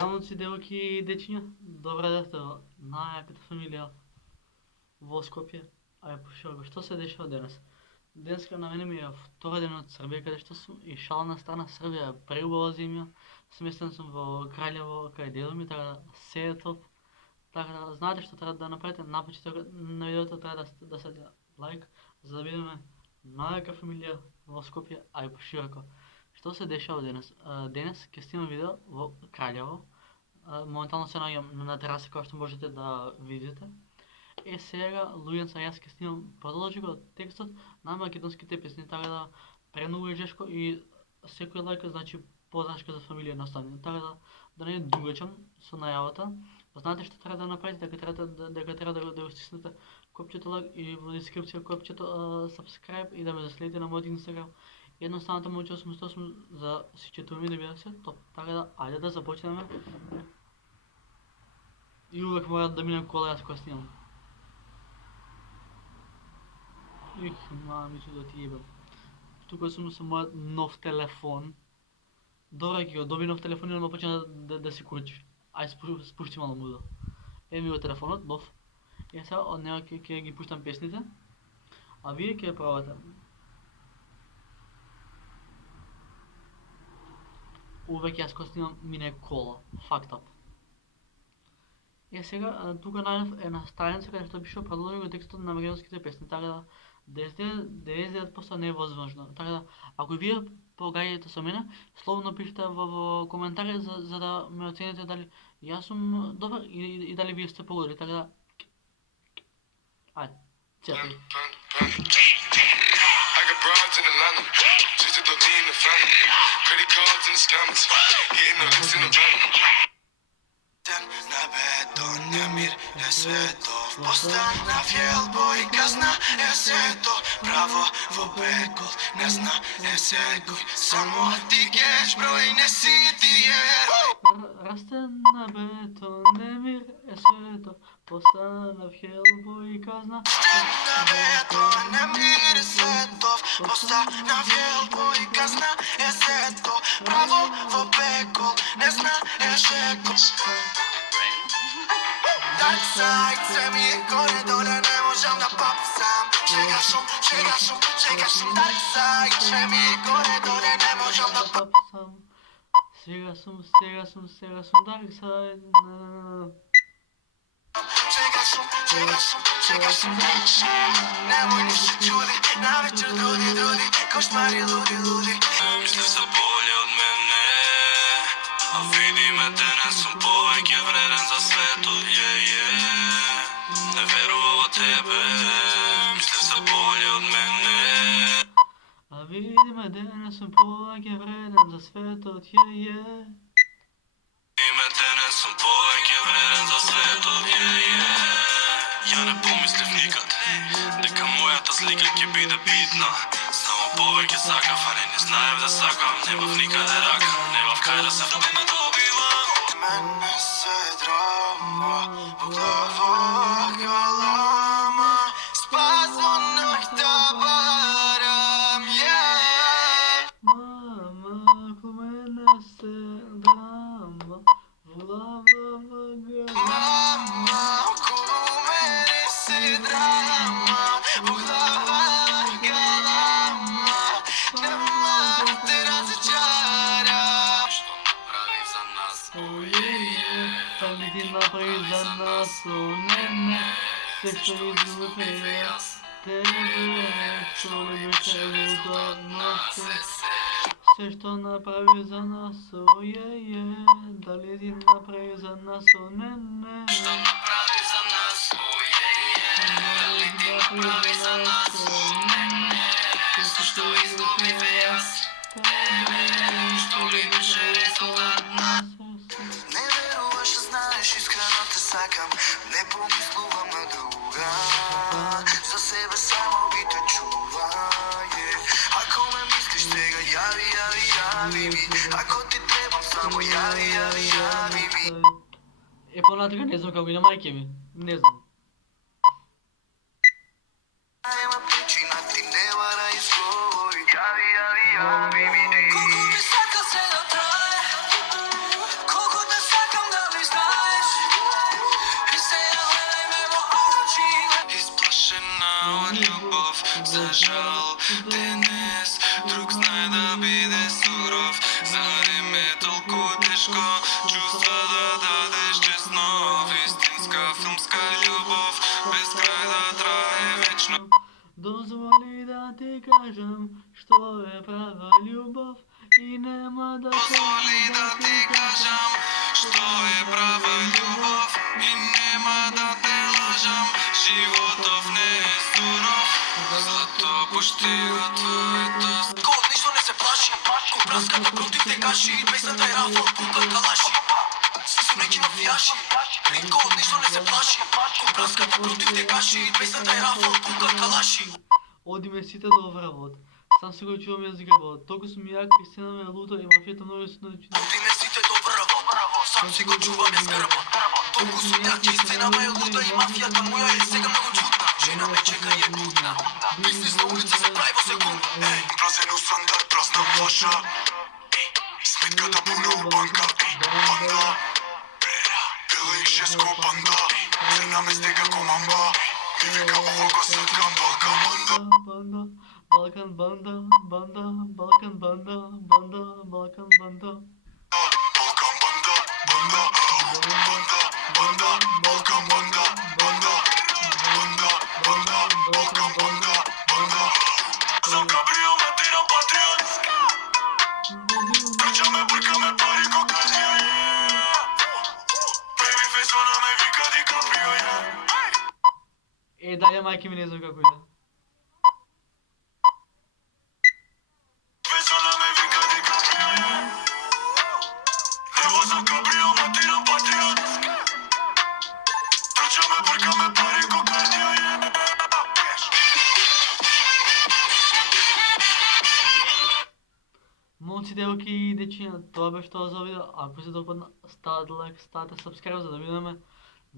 Здравноци, девойки и дечиња. Добре дојдовте во најаката фамилија во Скопје, а и пошироко. Што се дешава денес? Денеска на мене ми е втора ден од Србија, каде што сум, и шална страна, Србија е преубава земја. Сместен сум во Краљево, кај дедо ми, така да се е топ. Така да знаете што треба да направите на почетокот на видеото, треба да ставите лайк, за да бидеме најака фамилија во Скопје, а и пошироко. Што се дешава денес? Денес ќе снимам видео во Краљево. Моментално се наоѓам на тераса, како што можете да видите. Сега, луѓенца, јас ќе снимам продолжико текстот на македонските песни, така да премногу е жешко и секој лайк значи подршка за фамилија на останите. Така да не дугачам со најавата. Знаете што треба да направите, дека треба да го стиснете копчето лайк и во дескрипција копчето subscribe и да ме заследите на мојот Инстаграм. Едноставно момче 88 за сичето ми да биде се топ. Така да, ајде да започнеме. И увек мора да минем кола јас кога снимам. Мамичо да ти ебам. Тука сум со мојот нов телефон. Добре, ќе го доби нов телефон и да ме почне да се курчи. Ај спушти мало муда. Ми го телефонот нов. И сега од него ќе ги пуштам песните. А вие ќе пробате. Увек јас кога снимам мине кола. Fucked up. Сега тука најдов една страница каде што пише продолжи го текстот на македонските песни, така да 99% не е возможно. Така да, ако вие погаѓате со мене, слободно пишете во коментари за да ме оцените дали јас сум добар и дали вие сте погодили. Така да, ајде, цјапи. Na beton, nemir je svetov. Postana fjellboj, kazna je svetov. Pravo vo pekol, ne zna je sekoj. Samo ti keš broj, ne si ti jer. Расте на бетон, немир е светов. Постана на fjellboj, kazna Na beton, nemir je svetov. Postana fjellboj, kazna je svetov. Pravo vo pekol, ne zna je sekoj. Dark side, sve mi je gore dole, ne možem da papsam. Čega šum, dark side, sve mi je gore dole, ne možem da papsam. Сега сум dark side. Čega šum, nemoj ni se čudi, na večer drudi, košmari ludi. Misli se bolje od mene, a vidi me danas sam povek je vredan za svetu, ne veruo tebe, misli se bolje od mene. A vidi me danas sam povek je vredan za svetot, Ime danas sam povek je vredan za svetot, Ja ne pomislim nikad, дека мојата слика ќе биде битна. Само повеќе сакав, а не знаев да сакам. Немав никаде рака, немав кај да се добивам. Мене се драма, во глава галама. Спазвам ноќта барам, Мама, около мене се драма, влава гала. Мама, около мене се драма, во глава галама. Нема да те разочарам. Што направи за нас, Ами ти направи за нас, не, се што изгубе јас тебе, што любеше луто ноќе. Се што направи за нас, дали ти направи за нас, не. Што направи за нас, направи за нас, се што изгубиве јас тебе, што любеше резултат нас. Не веруваш, знаеш, искрено те сакам, не помислувам на друга, за себе само би те чувај. Ако ме мислиш сега, јави ми, ако ти требам само јави ми. Понатака не знам како и на мајке ми, не знам. Нема причина, ти не вара изговори, јави ми. Колку ми сака се да трае, колку те сака за жал. Денес друг знае да биде суров. Заради ме е толкова тежко чувства да дадеш честно. Истинска филмска любов, без край да трае вечно. Дозволи да ти кажем, що е права любов и нема да Позволи да ти кажам, що е права любов и нема да те лажам. Животов не е суров, злато пощива твоето. Код нищо не се плаши, кобраската против те каши, песната е рафа, пука калаши. Си неки мафияши, код нищо не се плаши, кобраската против те каши, песната е рафа, пука калаши. Оди ме сите до вревод. Сам си го чувам езика, бо. Толку сум як, Кристина ме е лута и мафията много се начина. Оди ме сите до вревод, сам си го чувам езгърбот. Толку сум як, Кристина ме е лута и мафията моя е сега много чудна. Жена ме чека и е будна. Бизнес на улица се прави во секунда. Празен стандарт, празна плаша. Сметката пуна у банка. Банда. Била и шеско банда. Цена ме стега комамба. Ми вика ово го сълкам Балкан банда. Банда, Балкан банда, банда, Балкан банда, банда, Балкан банда. Балкан банда, банда, банда, банда, Балкан банда, банда, банда, банда, Балкан банда, банда. За кабрио ме тирам патриот. Причаме, бъркаме пари, кокардио, Baby face она ме вика Ди Каприо, Е, далее майки ми не знам како иде. Face она ме вика Ди Каприо, Не возам кабрио, ме тирам патриот. Причаме, бъркаме пари, кокардио, Момци, девоки и дечиња, тоа беше тоа за видео. Ако се допадна, ставате лайк, ставате сабскрайб за да видиме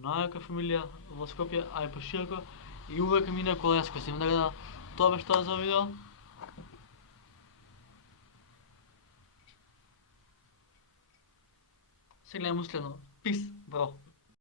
најака фамилија во Скопје, а и пошироко. И увек мине колеско сим, така да тоа беше тоа за видео. Се гледаме следно. Пис, бро.